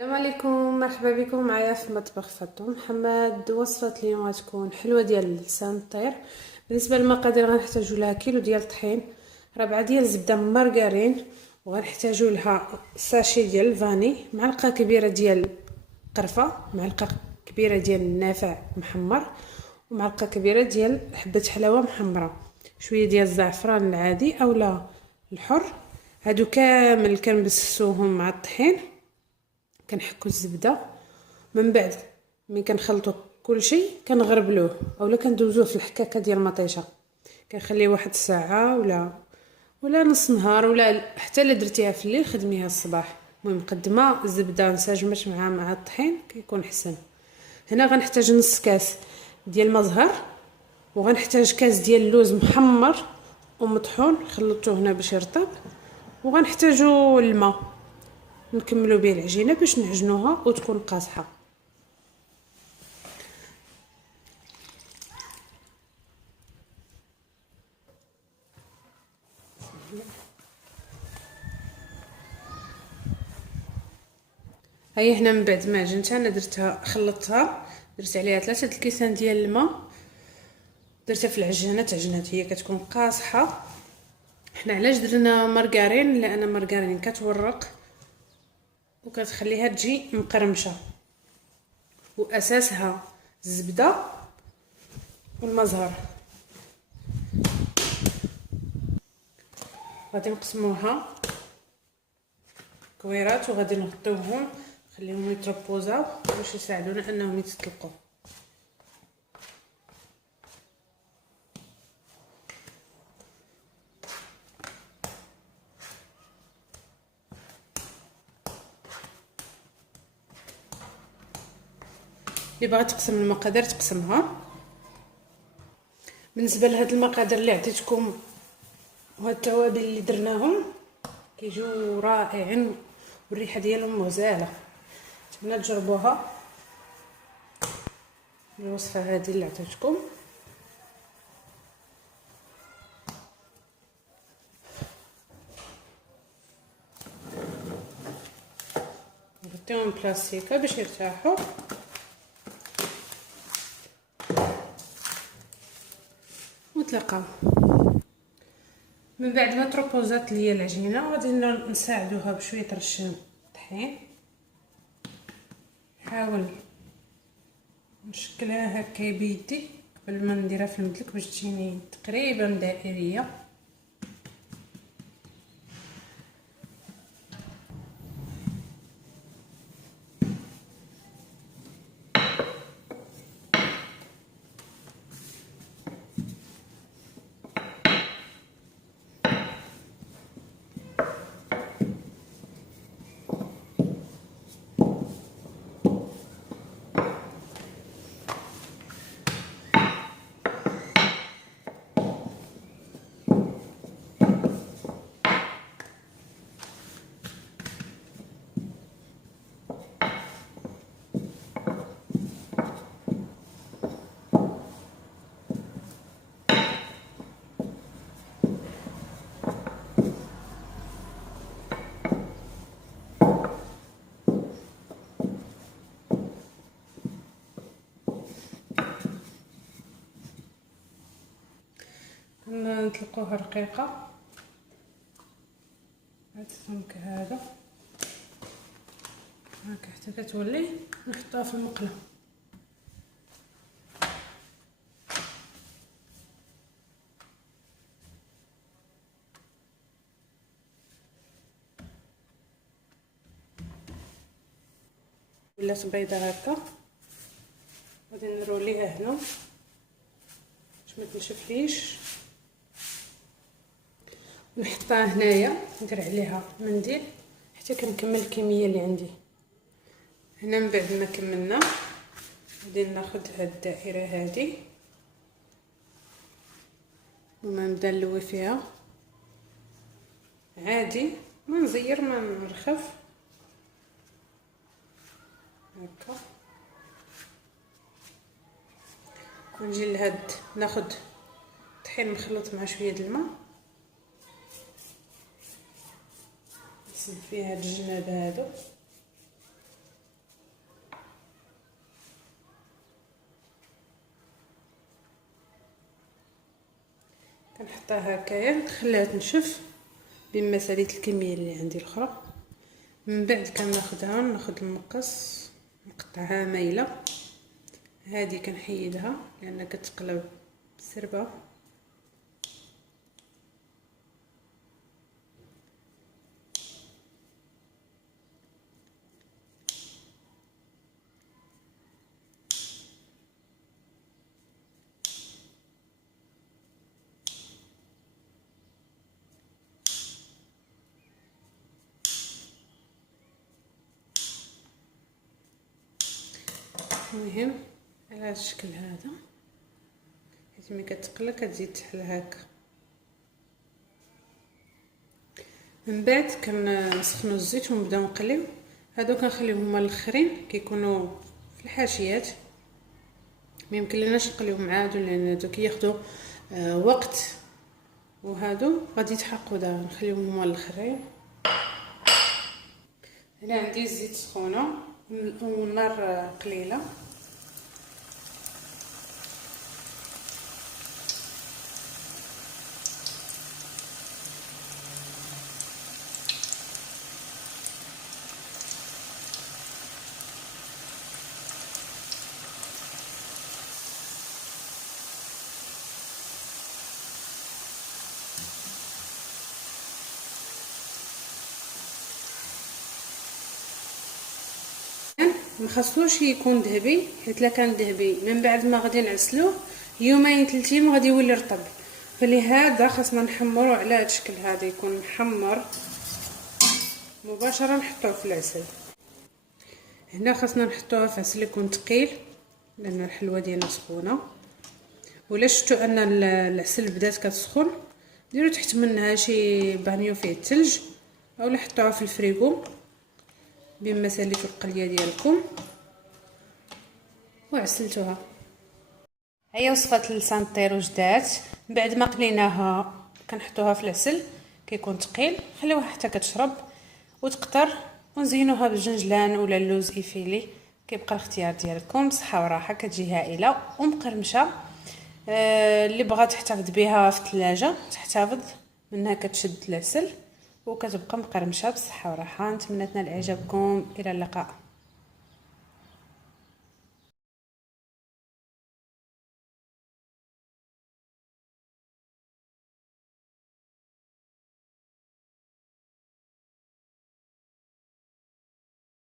السلام عليكم، مرحبا بكم معايا في مطبخ فاطمه محمد. وصفه اليوم غتكون حلوه ديال لسان الطير. بالنسبه للمقادير غنحتاجوا لها كيلو ديال الطحين، 4 ديال الزبده مارغرين، وغنحتاجوا لها ساشي ديال الفاني، معلقه كبيره ديال قرفه، معلقه كبيره ديال النافع محمر، ومعلقه كبيره ديال حبه حلاوه محمره، شويه ديال الزعفران العادي اولا الحر. هادو كامل كنبسسوهم مع الطحين، كنحكو الزبده، من بعد ملي كنخلطوا كلشي كنغربلوه اولا كندوزوه في الحكاكه ديال المطيشه، كنخليه واحد الساعه ولا نص نهار، ولا حتى الا درتيها في الليل خدميها الصباح. المهم قدما الزبده انسجمت مع الطحين كيكون حسن. هنا غنحتاج نص كاس ديال المزهر، وغنحتاج كاس ديال اللوز محمر ومطحون خلطته هنا باش يرطب، وغنحتاجو الماء نكملوا به العجينه باش نعجنوها وتكون قاصحه. هاي هنا من بعد ما عجنتها انا درتها خلطتها، درت عليها 3 الكيسان ديال الماء، درتها في العجانه تعجنات، هي كتكون قاصحه. حنا علاش درنا مارغرين؟ لان مارغرين كتورق وكتخليها تجي مقرمشه، واساسها الزبده والمزهر. غادي نقسموها كويرات وغادي نغطيوهم نخليهم يتربوزاو باش يساعدونا انهم يتطلقوا. اللي باغا تقسم المقادير تقسمها. بالنسبه لهاد المقادير اللي عطيتكم وهاد التوابل اللي درناهم كيجيو رائعين والريحه ديالهم غزاله، نتمنى تجربوها الوصفه هذه اللي عطيتكم. نغطيهم بلاستيكه باش يرتاحوا. نتلاقاو من بعد ما تروبوزات ليا العجينه، غادي نساعدوها بشويه رشان طحين. نحاول نشكلها هكا بيدي قبل ما نديرها في المدلك باش تجيني تقريبا دائريه. نطلقوها رقيقه هاد السمك هذا هكا حتى كتولي نحطوها في المقله. ولات بيضه هكا، غادي نروليها هنا باش ما تنشفليش، نحطها هنايا ندير عليها منديل حتى كنكمل الكميه اللي عندي. هنا من بعد ما كملنا غادي ناخذ هاد الدائره هذه وما نبدا نلوي فيها عادي، ما نزير ما نرخف هكا. ونجي لهاد ناخذ طحين مخلط مع شويه د الماء، نصب فيها هاد الجناب هادو كنحطها هكايا نخليها تنشف بما ساليت الكميه اللي عندي الاخرى. من بعد كناخذها ناخذ المقص نقطعها مايله. هذه كنحيدها لان كتقلب بسربه. المهم على هذا الشكل هذا، حيت ملي كتقلى كتزيد تحل هكا. من بعد كنسخنوا الزيت ونبداو نقليو. هادو كنخليوهم هما الاخرين كيكونوا في الحاشيات، ما يمكن لناش نقليوهم مع هادو لان هادو كياخذوا وقت، وهادو غادي يتحرقوا دابا. نخليوهم هما الاخرين. هنا عندي الزيت سخونه والنار قليله. ما خاصوش يكون ذهبي، حيت الا كان ذهبي من بعد ما غادي نعسلوه يومين 3 ايام غادي يولي رطب. فلهذا خاصنا نحمروا على هذا الشكل هذا، يكون محمر مباشره نحطوه في العسل. هنا خاصنا نحطوها في عسل يكون ثقيل لان الحلوه ديالنا سخونه. ولا شفتوا ان العسل بدات كتسخن ديروا تحت منها شي بانيو فيه الثلج اولا حطوها في الفريغو بما ساليتوا القليه ديالكم وعسلتوها. هي وصفه لسان الطير وجدات. بعد ما قليناها كنحطوها في العسل كيكون ثقيل، خليوها حتى كتشرب وتقطر، ونزينوها بالجنجلان ولا اللوز ايفيلي، كيبقى الاختيار ديالكم. بصحه وراحه، كتجي هائله ومقرمشه. اللي بغا تحتفظ بها في الثلاجه تحتفظ منها، كتشد العسل وكتبقى مقرمشه. بصحه وراحه، نتمنى تنال اعجابكم. الى اللقاء.